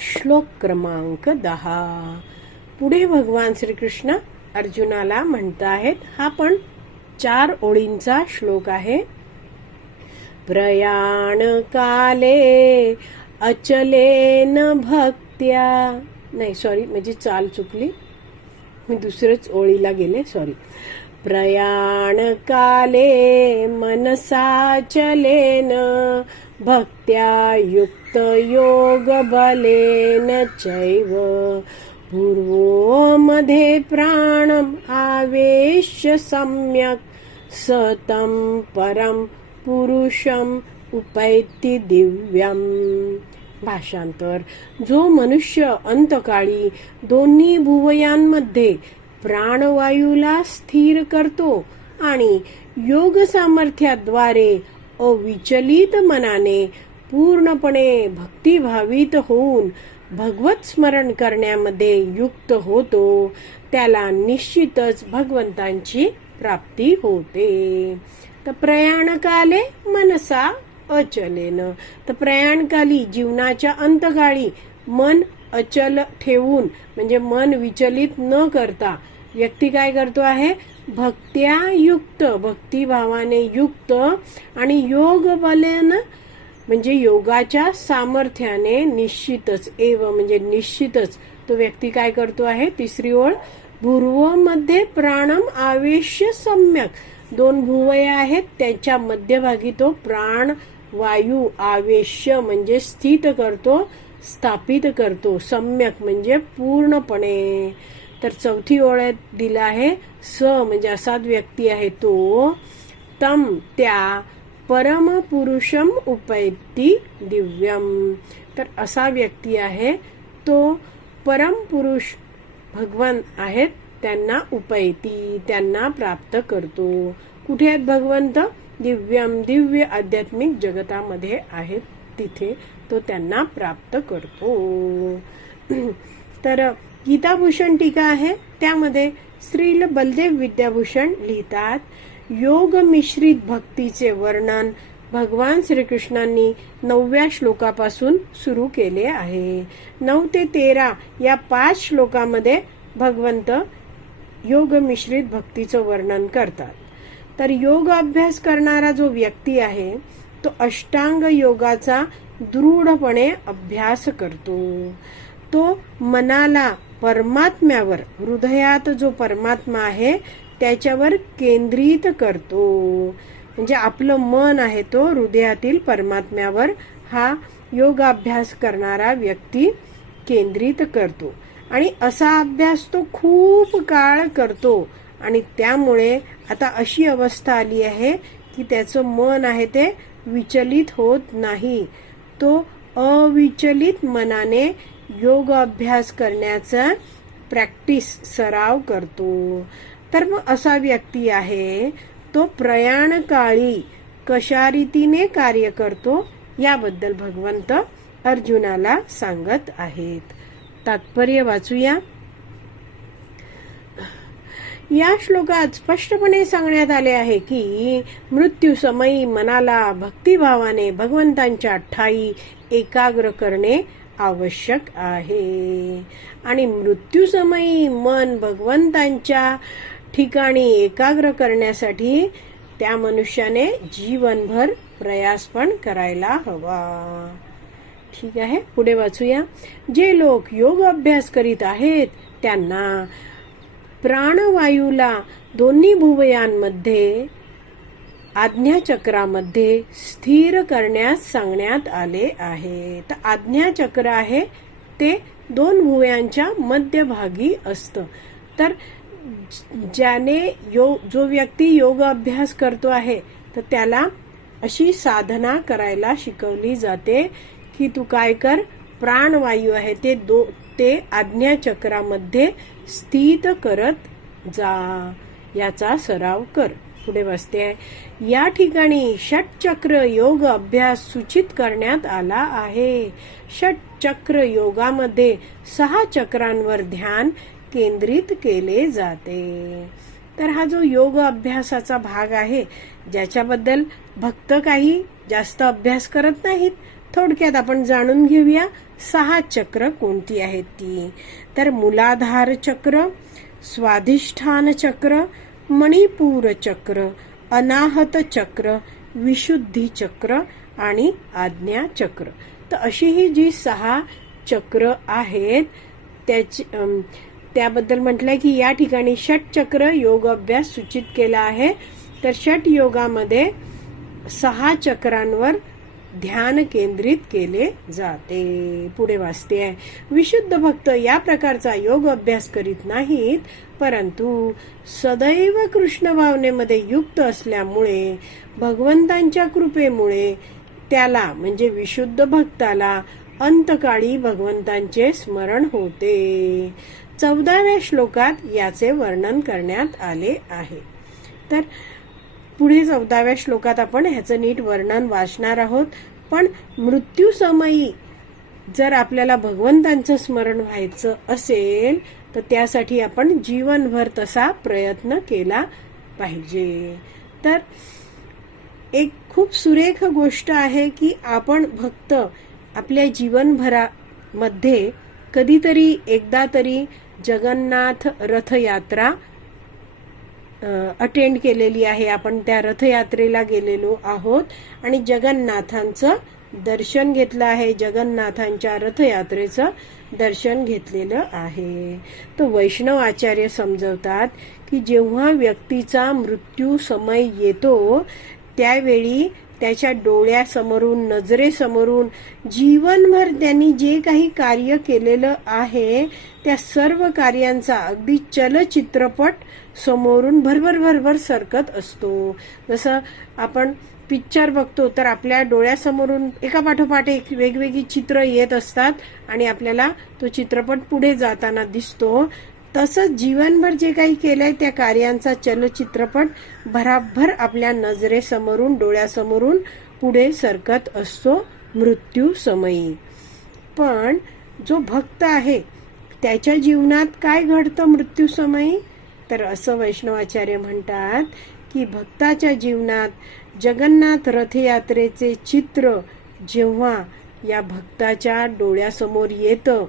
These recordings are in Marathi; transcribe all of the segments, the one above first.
श्लोक क्रमांक दहा. पुढे भगवान श्रीकृष्ण अर्जुनाला म्हणताहेत हा पण चार ओळींचा श्लोक आहे. प्रयाण काले अचलेन भक्त्या. नाही सॉरी म्हणजे चाल चुकली. मी दुसरंच ओळीला गेले सॉरी प्रयाण काले मनसाचलेन भक्त्या युक्त योग बलेन चैव पूर्वो मध्ये प्राणम आवेश्य सम्यक् सतम परम पुरुषम् उपैती दिव्यम। भाषांतर। जो मनुष्य अंतकाळी दोन्ही भुवयांमध्ये प्राणवायूला स्थिर करतो आणि योग सामर्थ्याद्वारे अविचलित मनाने पूर्णपणे भक्तिभावित होऊन भगवत स्मरण करण्यामध्ये युक्त होतो. त्याला निश्चितच भगवंतांची प्राप्ती होते. तर प्रयाणकाले मनसा अचलेन. तर प्रयाणकाली जीवनाच्या अंतकाळी मन अचल ठेवून म्हणजे मन विचलित न करता व्यक्ती काय करतो आहे? भक्त्या युक्त भक्तिभावाने युक्त आणि योग बलेन म्हणजे योगाच्या सामर्थ्याने निश्चितच एव म्हणजे निश्चितच तो व्यक्ती काय करतो आहे? तिसरी ओळमध्ये प्राणम आवेश्य सम्यक. दोन भुवय आहेत त्याच्या मध्यभागी तो प्राण वायू आवेश्य म्हणजे स्थित करतो स्थापित करतो सम्यक म्हणजे पूर्णपणे. तर चौथी ओळ्यात दिला आहे स म्हणजे असाच व्यक्ती आहे तो. तम त्या परमपुरुषम उपैती दिव्यम. तर असा व्यक्ती आहे तो परमपुरुष भगवान आहेत त्यांना उपैती त्यांना प्राप्त करतो. कुठे आहेत भगवंत? दिव्यम दिव्य आध्यात्मिक जगतामध्ये आहेत. तिथे तो त्यांना प्राप्त करतो. तर गीताभूषण टीका आहे. त्यामध्ये श्रील बलदेव विद्याभूषण लिहितात. योग मिश्रित भक्तीचे वर्णन भगवान श्रीकृष्णांनी नवव्या श्लोकापासून सुरू केले आहे. नऊ ते तेरा या पाच श्लोकामध्ये भगवंत योग मिश्रित भक्तीचं वर्णन करतात. तर योग अभ्यास करणारा जो व्यक्ती आहे तो अष्टांग योगाचा दृढपणे अभ्यास करतो. तो मनाला परमात्म्यावर हृदयात जो परमात्मा आहे त्याच्यावर केंद्रित करतो. म्हणजे आपलं मन आहे तो हृदयातील परमात्म्यावर हा योगाभ्यास करणारा व्यक्ती केंद्रित करतो. आणि असा अभ्यास तो खूप काळ करतो. आणि त्यामुळे आता अशी अवस्था आली आहे की त्याचं मन आहे ते विचलित होत नाही. तो अविचलित मनाने योग अभ्यास करण्याचा प्रॅक्टिस सराव करतो. तर मग असा व्यक्ती आहे तो प्रयाण काळी कशा रीतीने कार्य करतो याबद्दल भगवंत अर्जुनाला सांगत आहेत. तात्पर्य वाचूया. या श्लोकात स्पष्टपणे सांगण्यात आले आहे की मृत्यू समयी मनाला भक्तिभावाने भगवंतांच्या ठाई एकाग्र करणे आवश्यक आहे. आणि मृत्यूसमयी मन भगवंतांच्या ठिकाणी एकाग्र करण्यासाठी त्या मनुष्याने जीवनभर प्रयास पण करायला हवा. ठीक आहे? पुढे वाचूया. जे लोक योग अभ्यास करीत आहेत त्यांना प्राणवायूला दोन्ही भुवयांमध्ये आज्ञाचक्रामध्ये स्थिर करण्यास सांगण्यात आले आहे. तर आज्ञाचक्र आहे ते दोन भुवयांच्या मध्यभागी असतं. तर ज्याने यो जो व्यक्ती योग अभ्यास करतो आहे तर त्याला अशी साधना करायला शिकवली जाते की तू काय कर प्राणवायू आहे ते दो ते आज्ञाचक्रामध्ये स्थित करत जा याचा सराव कर. पुढे वाचते आहे या ठिकाणी षटचक्र योग अभ्यास सूचित करण्यात आला आहे. षटचक्र योगामध्ये सहा चक्रांवर ध्यान केंद्रित केले जाते. तर हा जो योग अभ्यासाचा भाग आहे ज्याच्याबद्दल भक्त काही जास्त अभ्यास करत नाहीत थोडक्यात आपण जाणून घेऊया सहा चक्र कोणती आहेत ती. तर मूलाधार चक्र स्वाधिष्ठान चक्र मणिपूर चक्र अनाहत चक्र विशुद्धी चक्र आणि आज्ञा चक्र. तर अशी ही जी सहा चक्र आहेत त्याची त्याबद्दल म्हटलंय की या ठिकाणी षट चक्र योग अभ्यास सूचित केला आहे. तर षट योगामध्ये सहा चक्रांवर ध्यान केंद्रित केले जाते. पुढे वाचते आहे विशुद्ध भक्त या प्रकारचा योग अभ्यास करीत नाहीत परंतु सदैव कृष्ण भावनेमध्ये युक्त असल्यामुळे भगवंतांच्या कृपेमुळे त्याला म्हणजे विशुद्ध भक्ताला अंतकाळी भगवंतांचे स्मरण होते. चौदाव्या श्लोकात याचे वर्णन करण्यात आले आहे. तर पुढे चौदाव्या श्लोकात आपण ह्याचं नीट वर्णन वाचणार आहोत. पण मृत्यू समयी जर आपल्याला भगवंतांचं स्मरण व्हायचं असेल तर त्यासाठी आपण जीवनभर तसा प्रयत्न केला पाहिजे. तर एक खूप सुरेख गोष्ट आहे की आपण भक्त आपल्या जीवनभरामध्ये कधीतरी एकदा तरी जगन्नाथ रथयात्रा अटेंड केलेली आहे. आपण त्या रथयात्रेला गेलेलो आहोत आणि जगन्नाथांचं दर्शन घेतलं आहे. जगन्नाथांच्या रथयात्रेचं दर्शन घेतलेलं आहे. तर वैष्णव आचार्य समजवतात की जेव्हा व्यक्तीचा मृत्यू समय येतो त्यावेळी त्याच्या डोळ्यासमोरून नजरेसमोरून जीवनभर त्यांनी जे काही कार्य केलेलं आहे त्या सर्व कार्यांचा अगदी चलचित्रपट समोरून भरभर भरभर सरकत असतो. जसं आपण पिक्चर बघतो तर आपल्या डोळ्यासमोरून एका पाठोपाठ एक वेगवेगळी चित्र येत असतात आणि आपल्याला तो चित्रपट पुढे जाताना दिसतो. तसंच जीवनभर जे काही केलंय त्या कार्यांचा चलचित्रपट भराभर आपल्या नजरेसमोरून डोळ्यासमोरून पुढे सरकत असतो मृत्यू समयी. पण जो भक्त आहे त्याच्या जीवनात काय घडतं मृत्यू समयी? तर असं वैष्णवाचार्य म्हणतात की भक्ताच्या जीवनात जगन्नाथ रथयात्रेचे चित्र जेव्हा या भक्ताच्या डोळ्यासमोर येतं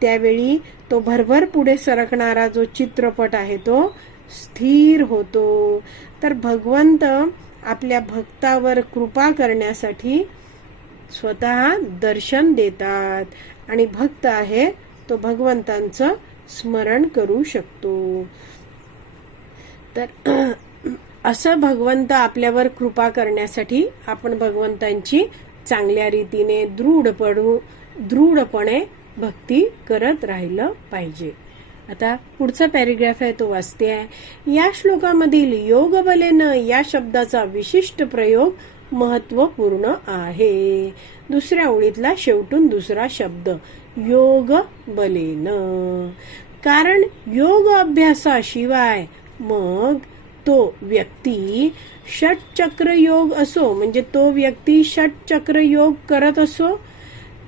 त्यावेळी तो भरभर पुढे सरकणारा जो चित्रपट आहे तो स्थिर होतो. तर भगवंत आपल्या भक्तावर कृपा करण्यासाठी स्वतः दर्शन देतात आणि भक्त आहे तो भगवंतांचं स्मरण करू शकतो. तर असं भगवंत आपल्यावर कृपा करण्यासाठी आपण भगवंतांची चांगल्या रीतीने दृढ पडू दृढपणे भक्ती करत राहिलं पाहिजे. आता पुढचा पॅरेग्राफ आहे तो वाचते आहे या श्लोकामधील योग बलेनं या शब्दाचा विशिष्ट प्रयोग महत्त्वपूर्ण आहे. दुसऱ्या ओळीतला शेवटून दुसरा शब्द योग बलेनं कारण योग अभ्यासाशिवाय मग तो व्यक्ती षटचक्र योग असो म्हणजे तो व्यक्ती षटचक्र योग करत असो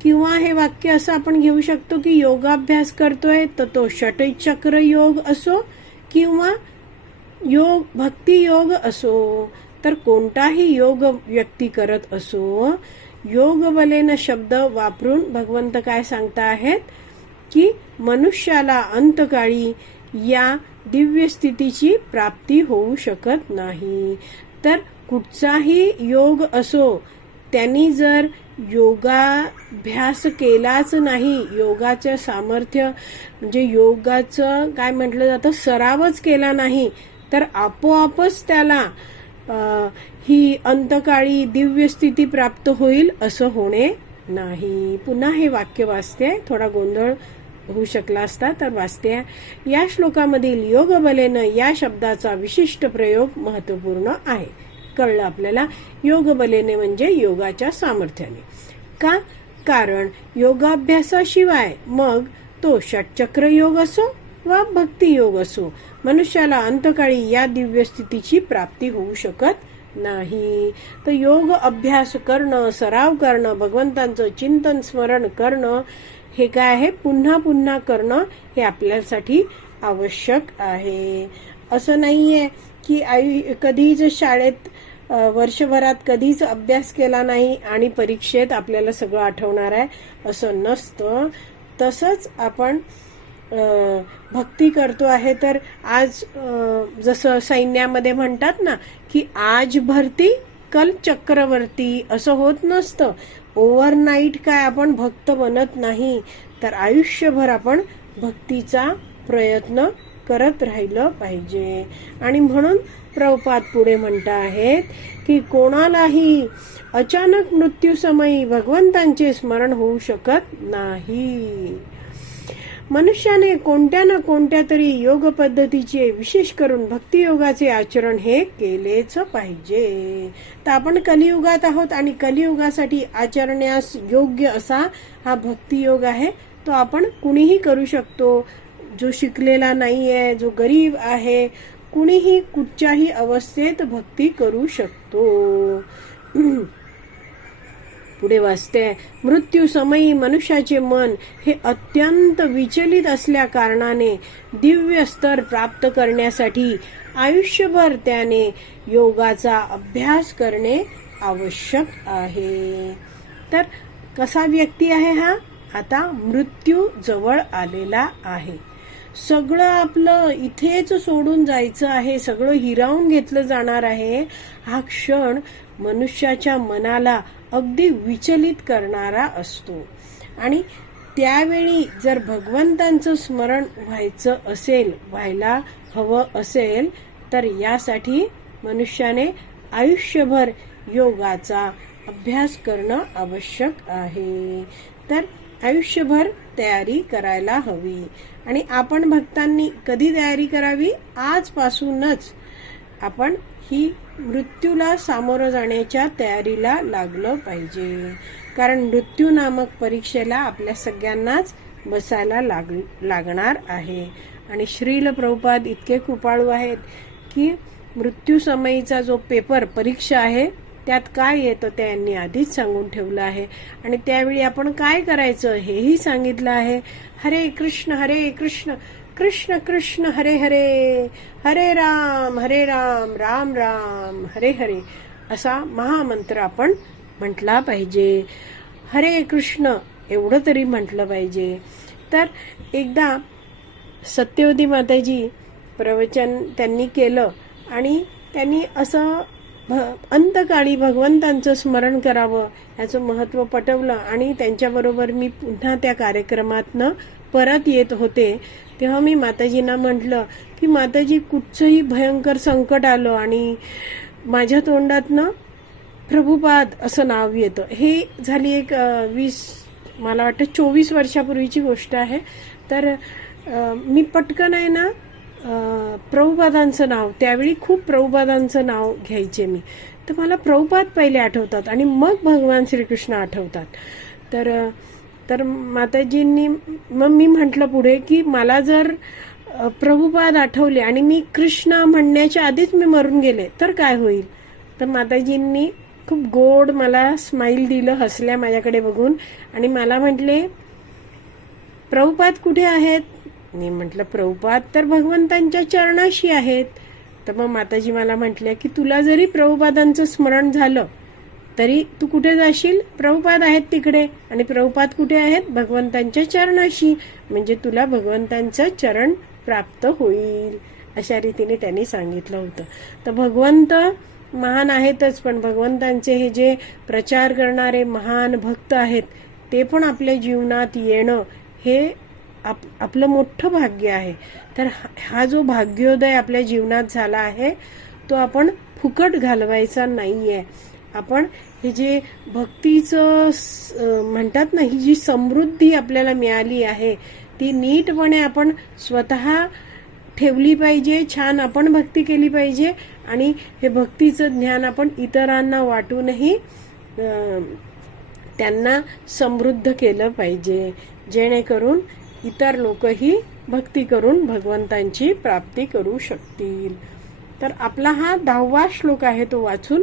किंवा हे वाक्य असं आपण घेऊ शकतो की योगाभ्यास करतोय तर तो षटचक्र योग असो किंवा योग भक्ती योग असो. तर कोणताही योग व्यक्ती करत असो योग बलेन शब्द वापरून भगवंत काय सांगता आहेत की मनुष्याला अंतकाळी या दिव्य स्थितीची प्राप्ती होऊ शकत नाही. तर कुठचाही योग असो त्यांनी जर योगाभ्यास केलाच नाही योगाचं सामर्थ्य म्हणजे योगाचं काय म्हटलं जातं सरावच केला नाही तर आपोआपच त्याला ही अंतकाळी दिव्य स्थिती प्राप्त होईल असं होणे नाही. पुन्हा हे वाक्य वाचते. थोडा गोंधळ होऊ शकला असता तर वाचते. या श्लोकामधील योग बलेनं या शब्दाचा विशिष्ट प्रयोग महत्त्वपूर्ण आहे. कळलं आपल्याला? योग बलेने म्हणजे योगाच्या सामर्थ्याने. का? कारण योगाभ्यासाशिवाय मग तो षटचक्र योग असो वा भक्ती योग असो मनुष्याला अंतकाळी या दिव्य स्थितीची प्राप्ती होऊ शकत नाही. तर योग अभ्यास करणं सराव करणं भगवंतांचं चिंतन स्मरण करणं हे काय आहे? पुन्हा पुन्हा करणं हे आपल्यासाठी आवश्यक आहे. असं नाहीये की आई कधीच शाळेत वर्षभरात कधीच अभ्यास केला नाही आणि परीक्षेत आपल्याला सगळं आठवणार आहे असं नसतं. तसंच आपण भक्ती करतो आहे. तर आज जसं सैन्यामध्ये म्हणतात ना की आज भरती कल चक्रवर्ती असं होत नसतं. ओव्हरनाईट काय आपण भक्त बनत नाही तर आयुष्यभर आपण भक्तीचा प्रयत्न करत राहिलं पाहिजे. आणि म्हणून प्रपात पुढे म्हणता आहेत की कोणालाही अचानक मृत्यूसमयी भगवंतांचे स्मरण होऊ शकत नाही. मनुष्याने कोणत्या ना कोणत्या तरी योग पद्धतीचे विशेष करून भक्तियोगाचे आचरण हे केलेच पाहिजे. तर आपण कलियुगात आहोत आणि कलियुगासाठी आचरण्यास योग्य असा हा भक्तियोग आहे तो आपण कुणीही करू शकतो. जो शिकलेला नाहीये जो गरीब आहे कुणीही कुठच्याही अवस्थेत भक्ती करू शकतो. पुढे वाचते मृत्यू समयी मनुष्याचे मन हे अत्यंत विचलित असल्या कारणाने दिव्य स्तर प्राप्त करण्यासाठी आयुष्यभर त्याने योगाचा अभ्यास करणे आवश्यक आहे. तर कसा व्यक्ती आहे हा? आता मृत्यू जवळ आलेला आहे. सगळं आपलं इथेच सोडून जायचं आहे सगळं हिरावून घेतलं जाणार आहे. हा क्षण मनुष्याच्या मनाला अगदी विचलित करणारा असतो. आणि त्यावेळी जर भगवंतांचं स्मरण व्हायचं असेल व्हायला हवं असेल तर यासाठी मनुष्याने आयुष्यभर योगाचा अभ्यास करणं आवश्यक आहे. तर आयुष्यभर तयारी करायला हवी. आणि आपण भक्तांनी कधी तयारी करावी? आजपासूनच. आपण ही मृत्यूला सामोरं जाण्याच्या तयारीला लागलं पाहिजे. कारण मृत्यू नामक परीक्षेला आपल्या सगळ्यांनाच बसायला लाग लागणार आहे. आणि श्रील प्रभुपाद इतके कृपाळू आहेत की मृत्यूसमयीचा जो पेपर परीक्षा आहे त्यात काय येतं ते यांनी आधीच सांगून ठेवलं आहे. आणि त्यावेळी आपण काय करायचं हेही सांगितलं आहे. हरे कृष्ण हरे कृष्ण. कृष्ण कृष्ण हरे हरे हरे राम हरे राम राम राम हरे हरे असा महामंत्र आपण म्हटला पाहिजे. हरे कृष्ण एवढं तरी म्हटलं पाहिजे. तर एकदा सत्यवती माताजी प्रवचन त्यांनी केलं आणि त्यांनी असं भ अंतकाळी भगवंतांचं स्मरण करावं ह्याचं महत्त्व पटवलं आणि त्यांच्याबरोबर मी पुन्हा त्या कार्यक्रमातनं परत येत होते. तेव्हा मी माताजींना म्हटलं की माताजी कुठचंही भयंकर संकट आलं आणि माझ्या तोंडातनं प्रभुपाद असं नाव येतं. हे झाली एक वीस मला वाटतं चोवीस वर्षापूर्वीची गोष्ट आहे. तर मी पटकन आहे ना प्रभुपादांचं नाव त्यावेळी खूप प्रभुपादांचं नाव घ्यायचे मी. तर मला प्रभुपाद पहिले आठवतात आणि मग भगवान श्रीकृष्ण आठवतात. तर तर माताजींनी मग मी म्हटलं पुढे की मला जर प्रभुपाद आठवले आणि मी कृष्ण म्हणण्याच्या आधीच मी मरून गेले तर काय होईल? तर माताजींनी खूप गोड मला स्माईल दिलं हसल्या माझ्याकडे बघून. आणि मला म्हटले प्रभुपाद कुठे आहेत? मी म्हटलं प्रभुपाद तर भगवंतांच्या चरणाशी आहेत. तर मग माताजी मला म्हटल्या की तुला जरी प्रभुपादांचं स्मरण झालं तरी तू कुठे जाशील? प्रभुपाद आहेत तिकडे. आणि प्रभुपाद कुठे आहेत? भगवंतांच्या चरणाशी. म्हणजे तुला भगवंतांचं चरण प्राप्त होईल. अशा रीतीने त्यांनी सांगितलं होतं. तर भगवंत महान आहेतच पण भगवंतांचे हे जे प्रचार करणारे महान भक्त आहेत ते पण आपल्या जीवनात येणं हे आप आपलं मोठं भाग्य आहे. तर हा- हा जो भाग्योदय आपल्या जीवनात झाला आहे तो आपण फुकट घालवायचा नाही आहे आपण हे जे भक्तीचं म्हणतात ना ही जी समृद्धी आपल्याला मिळाली आहे ती नीटपणे आपण स्वतः ठेवली पाहिजे छान आपण भक्ती केली पाहिजे आणि हे भक्तीचं ज्ञान आपण इतरांना वाटूनही त्यांना समृद्ध केलं पाहिजे जेणेकरून इतर लोकही भक्ती करून भगवंतांची प्राप्ती करू शकतील. तर आपला हा दहावा श्लोक आहे तो वाचून